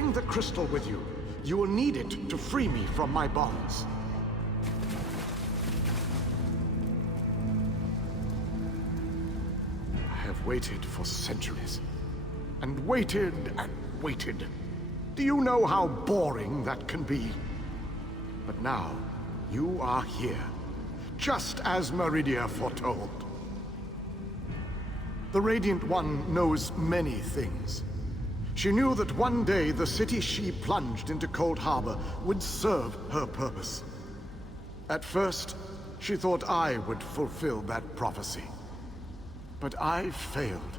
bring the crystal with you. You will need it to free me from my bonds. I have waited for centuries, and waited and waited. Do you know how boring that can be? But now, you are here, just as Meridia foretold. The Radiant One knows many things. She knew that one day the city she plunged into Cold Harbor would serve her purpose. At first, she thought I would fulfill that prophecy. But I failed.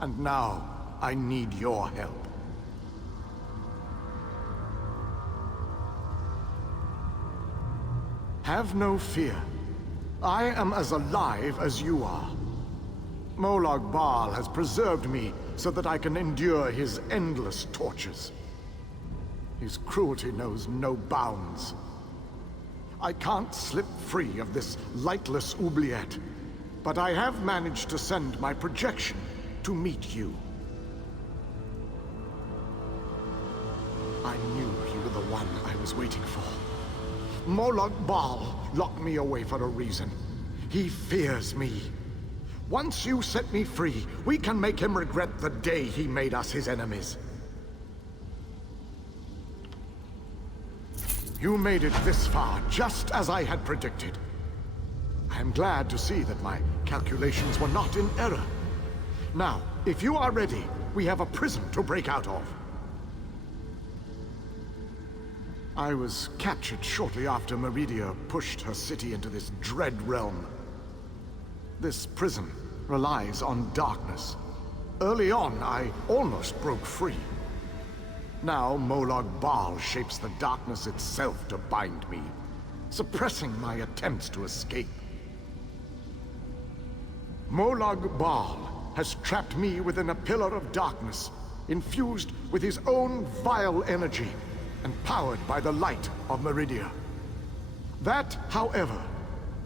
And now, I need your help. Have no fear. I am as alive as you are. Molag Bal has preserved me so that I can endure his endless tortures. His cruelty knows no bounds. I can't slip free of this lightless oubliette, but I have managed to send my projection to meet you. I knew you were the one I was waiting for. Molag Bal locked me away for a reason. He fears me. Once you set me free, we can make him regret the day he made us his enemies. You made it this far, just as I had predicted. I am glad to see that my calculations were not in error. Now, if you are ready, we have a prison to break out of. I was captured shortly after Meridia pushed her city into this dread realm. This prison relies on darkness. Early on, I almost broke free. Now, Molag Bal shapes the darkness itself to bind me, suppressing my attempts to escape. Molag Bal has trapped me within a pillar of darkness, infused with his own vile energy, and powered by the light of Meridia. That, however,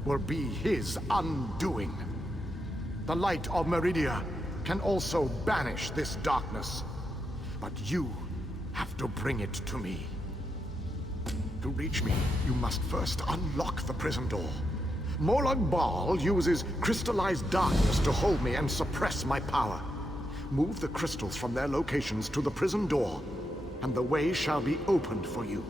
will be his undoing. The light of Meridia can also banish this darkness, but you have to bring it to me. To reach me, you must first unlock the prison door. Molag Bal uses crystallized darkness to hold me and suppress my power. Move the crystals from their locations to the prison door, and the way shall be opened for you.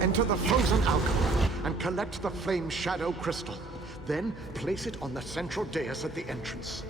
Enter the frozen alcove and collect the flame shadow crystal. Then place it on the central dais at the entrance.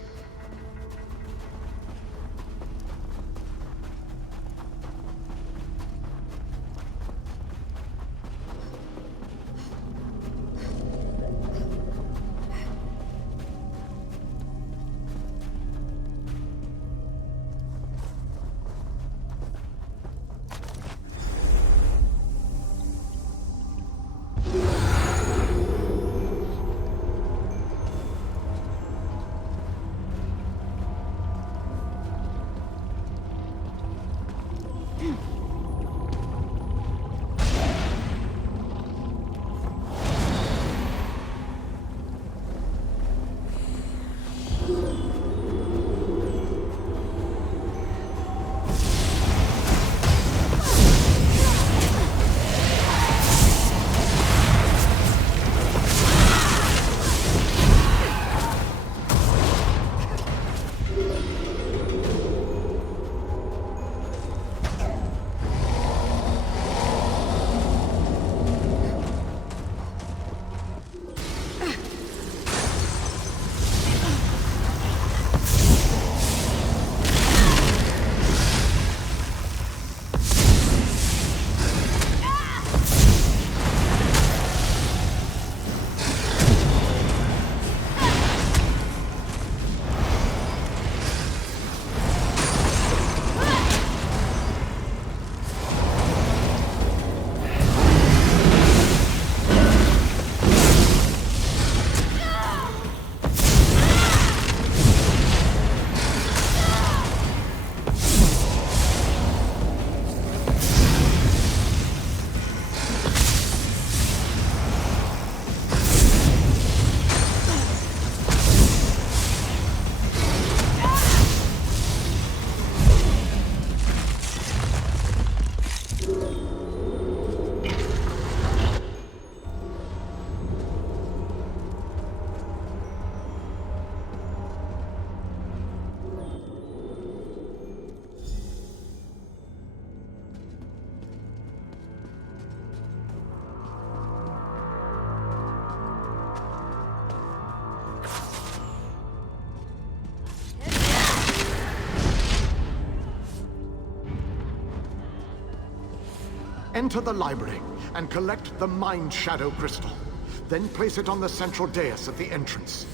Enter the library and collect the Mind Shadow Crystal. Then place it on the central dais at the entrance.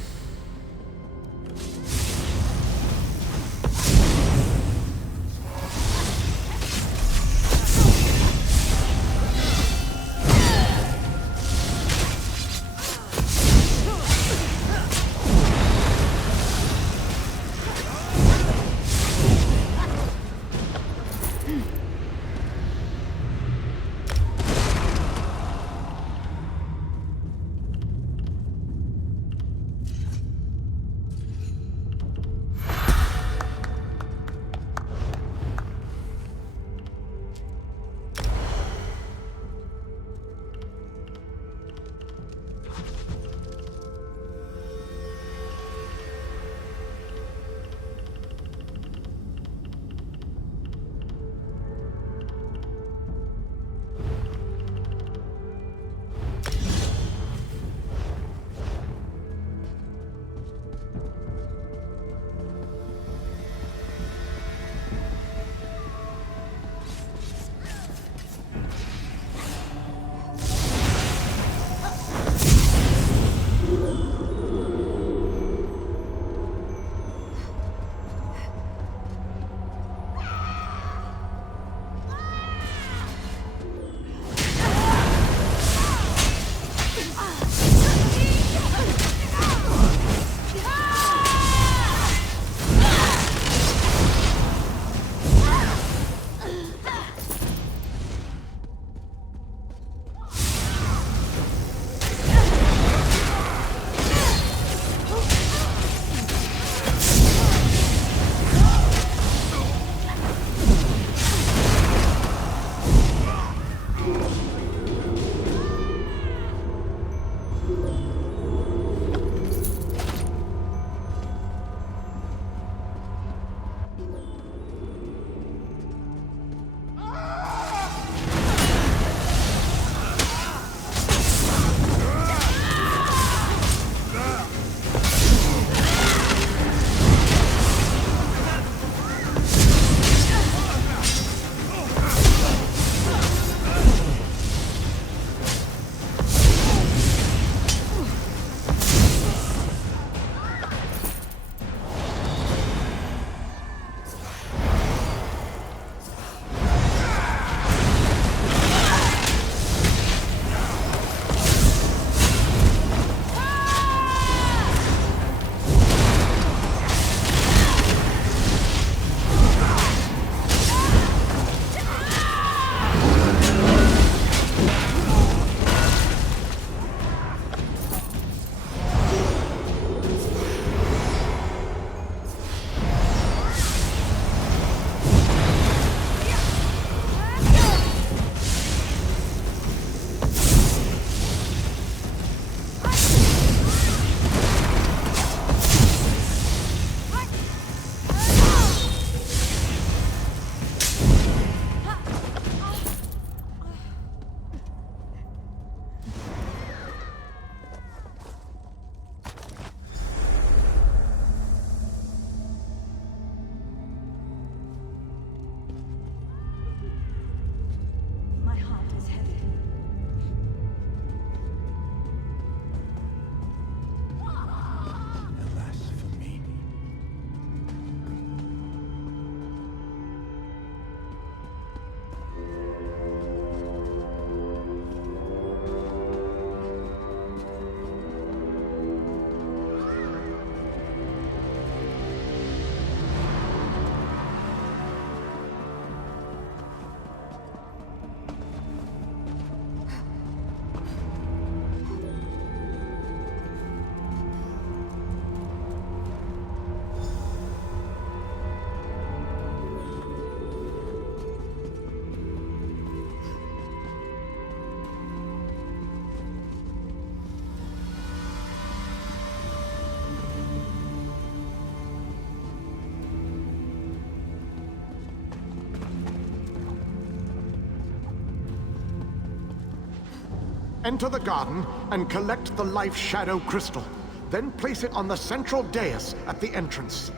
Enter the garden and collect the Life Shadow Crystal. Then place it on the central dais at the entrance.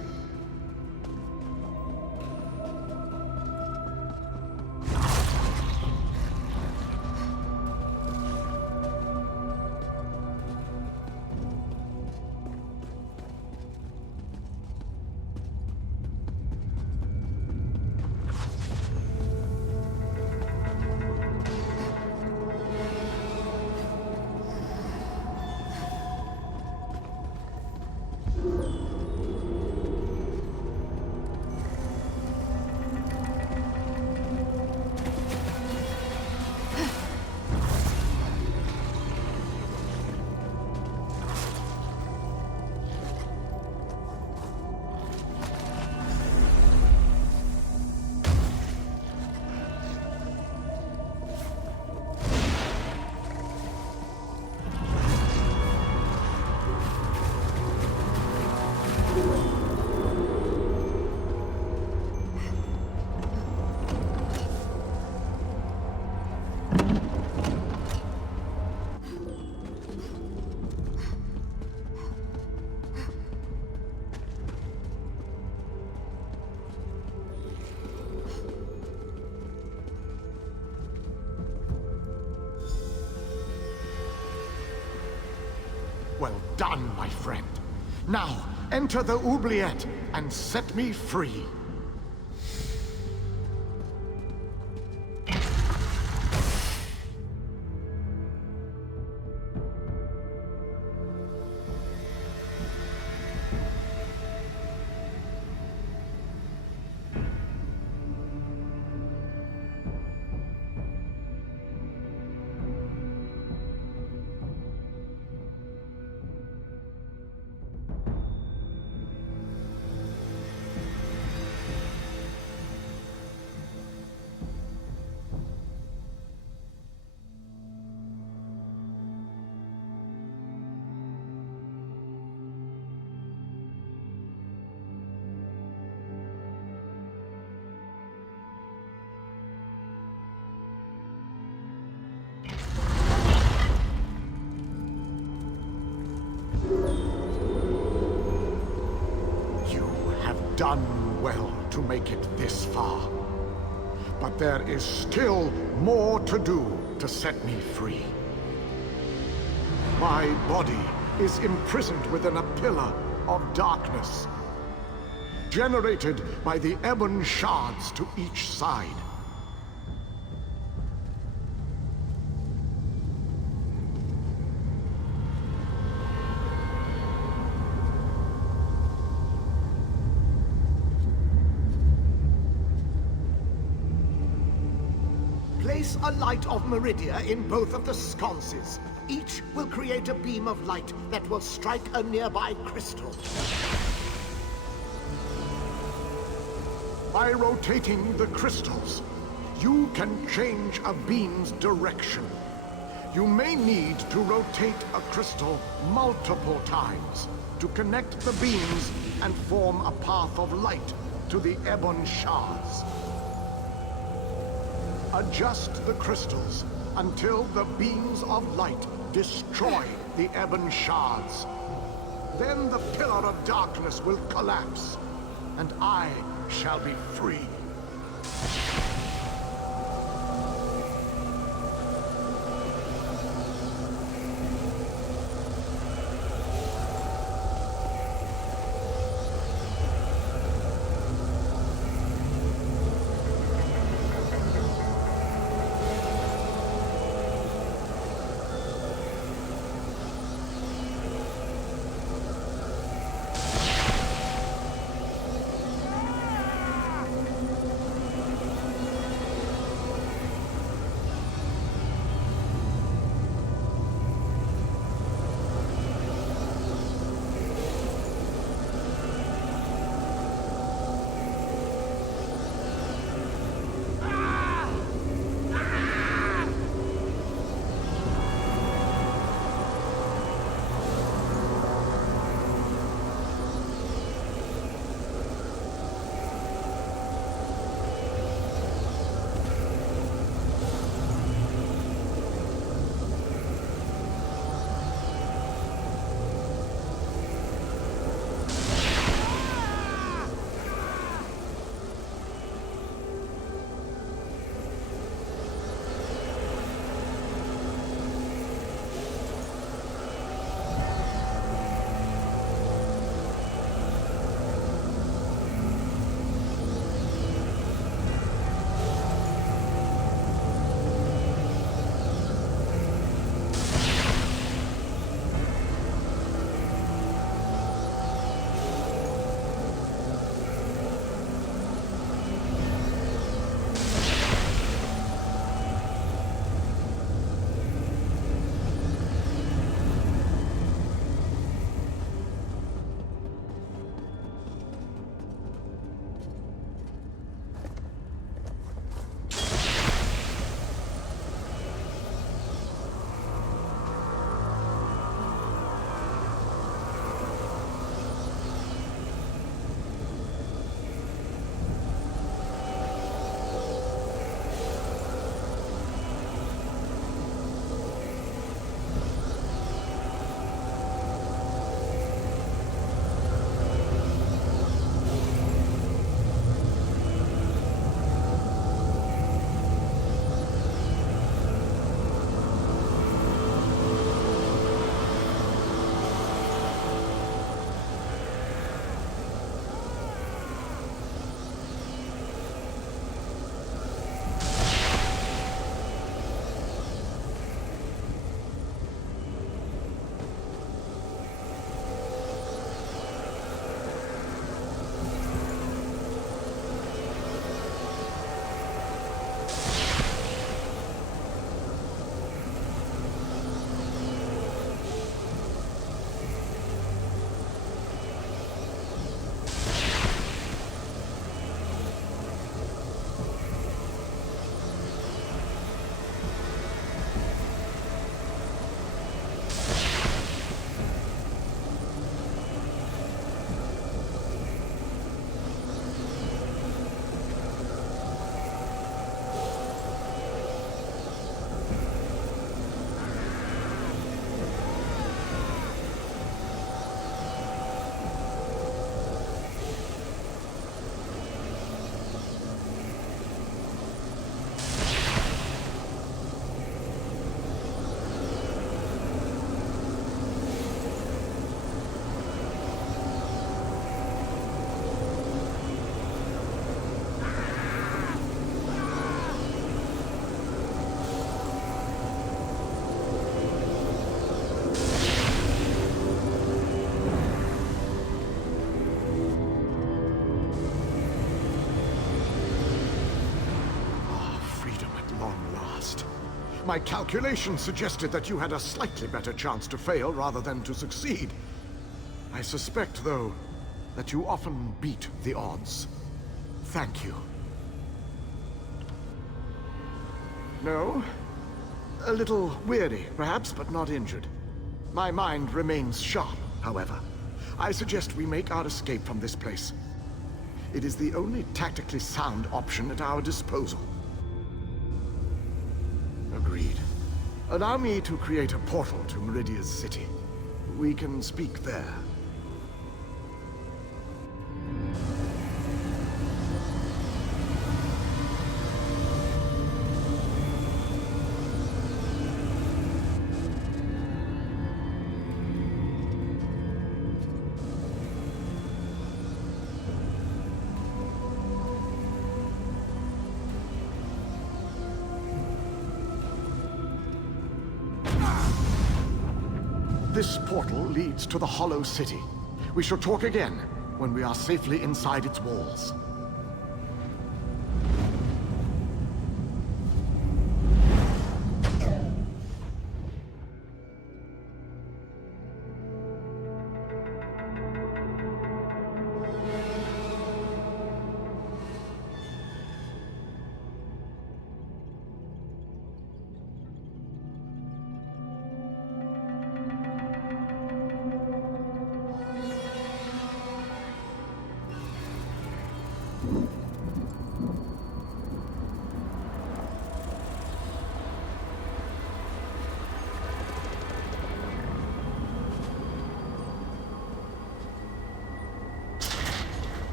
Well done, my friend. Now, enter the oubliette and set me free. Done well to make it this far. But there is still more to do to set me free. My body is imprisoned within a pillar of darkness, generated by the ebon shards to each side. Place a light of Meridia in both of the sconces. Each will create a beam of light that will strike a nearby crystal. By rotating the crystals, you can change a beam's direction. You may need to rotate a crystal multiple times to connect the beams and form a path of light to the ebon shards. Adjust the crystals until the beams of light destroy the ebon shards. Then the pillar of darkness will collapse, and I shall be free. last. My calculations suggested that you had a slightly better chance to fail rather than to succeed. I suspect, though, that you often beat the odds. Thank you. No? A little weary, perhaps, but not injured. My mind remains sharp, however. I suggest we make our escape from this place. It is the only tactically sound option at our disposal. Agreed. Allow me to create a portal to Meridia's city. We can speak there. This portal leads to the Hollow City. We shall talk again when we are safely inside its walls.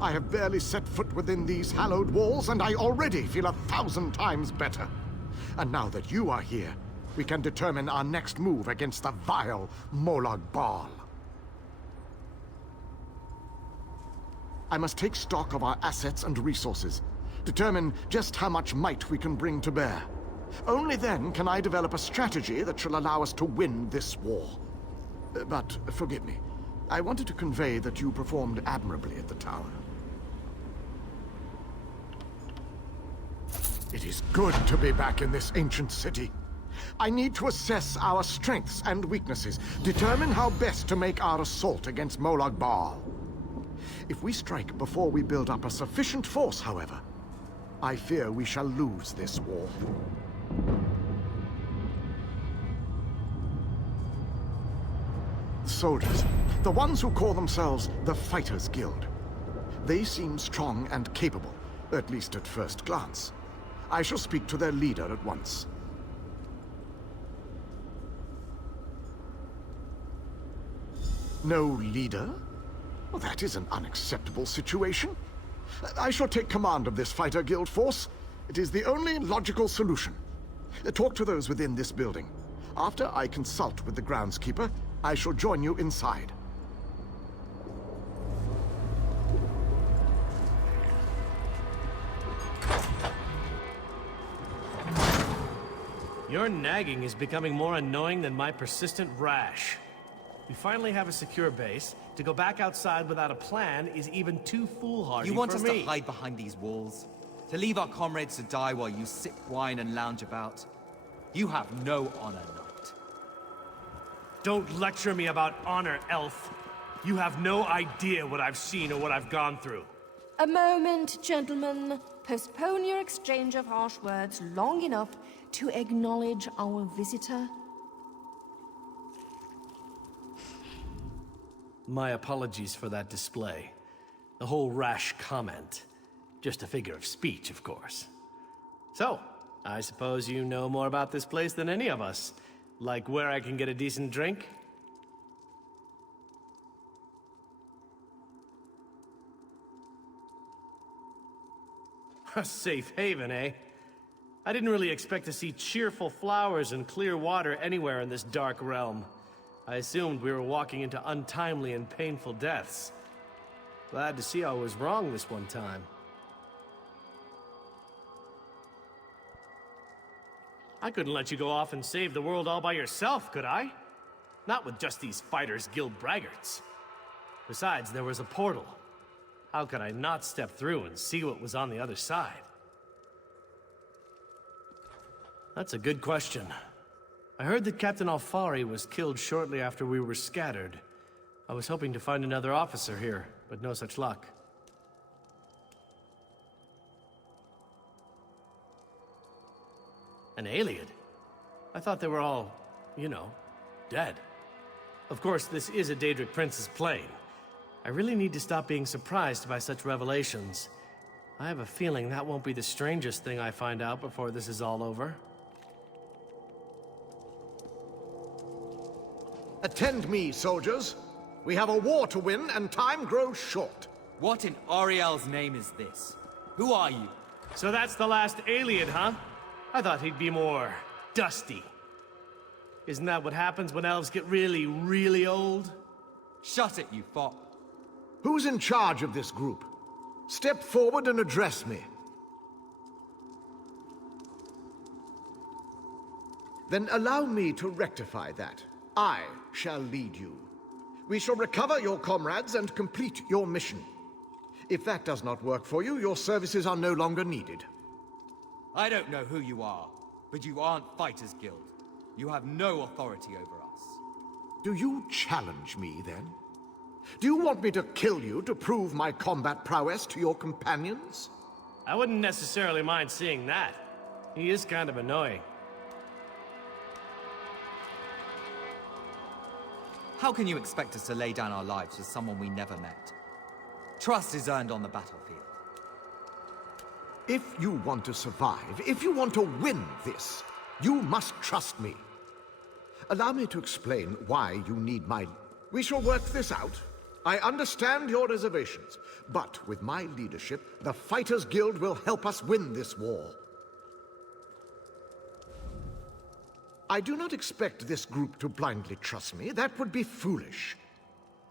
I have barely set foot within these hallowed walls, and I already feel 1,000 times better. And now that you are here, we can determine our next move against the vile Molag Bal. I must take stock of our assets and resources, determine just how much might we can bring to bear. Only then can I develop a strategy that shall allow us to win this war. But forgive me, I wanted to convey that you performed admirably at the tower. It is good to be back in this ancient city. I need to assess our strengths and weaknesses, determine how best to make our assault against Molag Bal. If we strike before we build up a sufficient force, however, I fear we shall lose this war. Soldiers, the ones who call themselves the Fighters Guild. They seem strong and capable, at least at first glance. I shall speak to their leader at once. No leader? Well, that is an unacceptable situation. I shall take command of this Fighter Guild force. It is the only logical solution. Talk to those within this building. After I consult with the groundskeeper, I shall join you inside. Your nagging is becoming more annoying than my persistent rash. We finally have a secure base. To go back outside without a plan is even too foolhardy for me. You want us to hide behind these walls? To leave our comrades to die while you sip wine and lounge about? You have no honor, knight. Don't lecture me about honor, elf. You have no idea what I've seen or what I've gone through. A moment, gentlemen. Postpone your exchange of harsh words long enough to acknowledge our visitor. My apologies for that display. The whole rash comment. Just a figure of speech, of course. So, I suppose you know more about this place than any of us. Like where I can get a decent drink? A safe haven, eh? I didn't really expect to see cheerful flowers and clear water anywhere in this dark realm. I assumed we were walking into untimely and painful deaths. Glad to see I was wrong this one time. I couldn't let you go off and save the world all by yourself, could I? Not with just these Fighters Guild braggarts. Besides, there was a portal. How could I not step through and see what was on the other side? That's a good question. I heard that Captain Alfari was killed shortly after we were scattered. I was hoping to find another officer here, but no such luck. An Ayleid? I thought they were all, you know, dead. Of course, this is a Daedric Prince's plane. I really need to stop being surprised by such revelations. I have a feeling that won't be the strangest thing I find out before this is all over. Attend me, soldiers. We have a war to win, and time grows short. What in Ariel's name is this? Who are you? So that's the last Ayleid, huh? I thought he'd be more dusty. Isn't that what happens when elves get really, really old? Shut it, you fop. Who's in charge of this group? Step forward and address me. Then allow me to rectify that. I shall lead you. We shall recover your comrades and complete your mission. If that does not work for you, your services are no longer needed. I don't know who you are, but you aren't Fighters Guild. You have no authority over us. Do you challenge me, then? Do you want me to kill you to prove my combat prowess to your companions? I wouldn't necessarily mind seeing that. He is kind of annoying. How can you expect us to lay down our lives for someone we never met? Trust is earned on the battlefield. If you want to survive, if you want to win this, you must trust me. Allow me to explain why you need my... We shall work this out. I understand your reservations, but with my leadership, the Fighters Guild will help us win this war. I do not expect this group to blindly trust me. That would be foolish.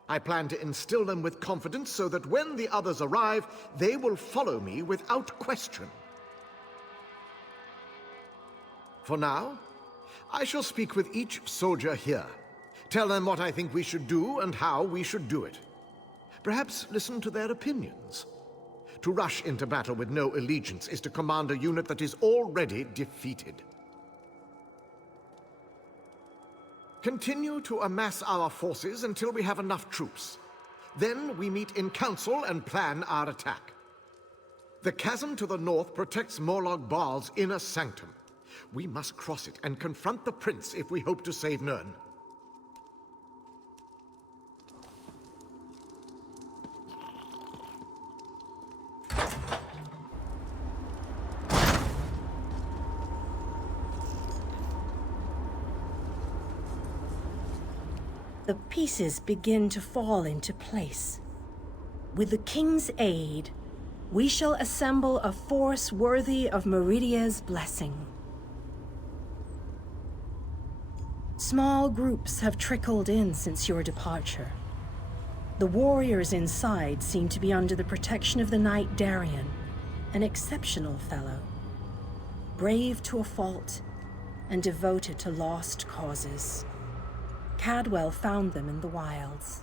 I plan to instill them with confidence so that when the others arrive, they will follow me without question. For now, I shall speak with each soldier here. Tell them what I think we should do and how we should do it. Perhaps listen to their opinions. To rush into battle with no allegiance is to command a unit that is already defeated. Continue to amass our forces until we have enough troops. Then we meet in council and plan our attack. The chasm to the north protects Morlog Baal's inner sanctum. We must cross it and confront the prince if we hope to save Nirn. The pieces begin to fall into place. With the king's aid, we shall assemble a force worthy of Meridia's blessing. Small groups have trickled in since your departure. The warriors inside seem to be under the protection of the knight Darian, an exceptional fellow, brave to a fault and devoted to lost causes. Cadwell found them in the wilds.